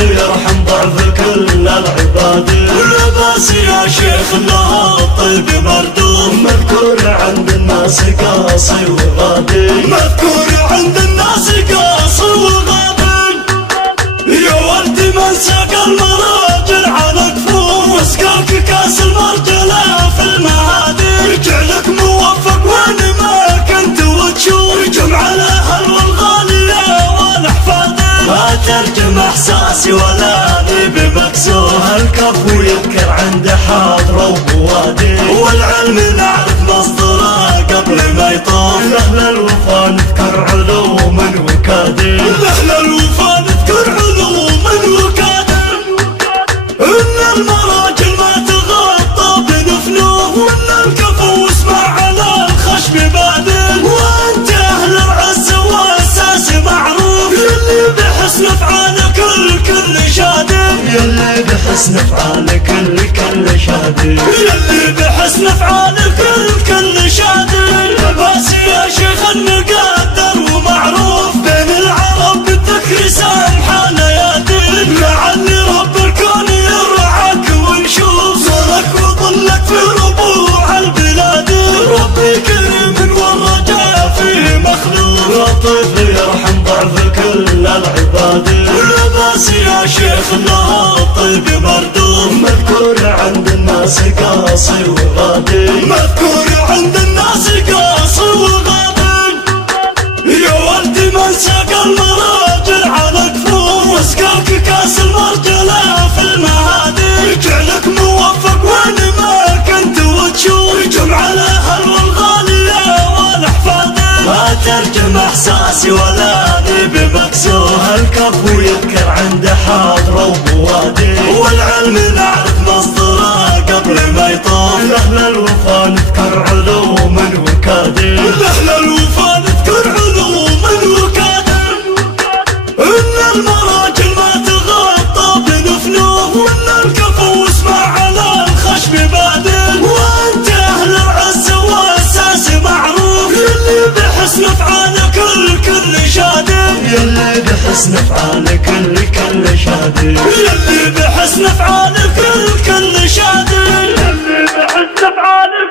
يرحم ضعف كل العباد. ولباس يا شيخ الله الطيب مردود، مذكور عند الناس قاصي وغادي، مذكور عند الناس قاصي وغادي. يا ولد من ساق المراجل على كفوف، وسقاك كاس المرجله في المهادي. جعلك موفق وين ما كنت وتشوف، جمع الاهل والغاليه والاحفاد. ما ترجم احساسي ولا لي بمكسوه، الكف ويذكر عند حاضره وبوادي. والعلم نعرف مصدره قبل ما يطوف، لاهل الوفا نذكر علوم وكادر، لاهل الوفا نذكر علوم وكادر. ان المراجل ما تغطى بنفنوف، وان الكفو اسمع على الخشب بادر. وانت اهل العز والاساس معروف، يلي بحسن افعالك الكل شادر، يلي بحسن افعالك الكل شادر، يلي بحسن افعالك الكل شادر. لباس يا شيخ المقدر ومعروف، بين العرب بالذكر سامحه نيادر. لعلي رب الكون يرعاك ونشوف صورك وظلك في ربوع البلاد. ربي كريم والرجاء فيه مخلوق، لطيف يرحم ضعف كل العباد. ولباس يا شيخ الله الطيب مردود، مذكور عند الناس قاصي وغادي، مذكور عند الناس قاصي وغادي. يا ولد من ساق المراجل على كفوف، وسقاك كاس المرجله في المهادي. جعلك موفق وين ما كنت وتشوف، جمع الاهل والغاليه والاحفاد. ما ترجم احساسي ولا لي بمكسوه، الكف ويذكر عند حاضره وبوادي. والعلم نعرف مصدره قبل ما يطوف، لاهل الوفا نذكر علوم وكادر، لاهل الوفا نذكر علوم وكادر. ان المراجل ما تغطى بنفنوف، وان الكفو اسمع على الخشب بادر. وانت اهل العز والاساس معروف، يلي بحسن افعالك الكل شادر، يلي بحسن افعالك الكل شادر، يلي بحسن افعالك الكل شادر، يلي بحسن افعالك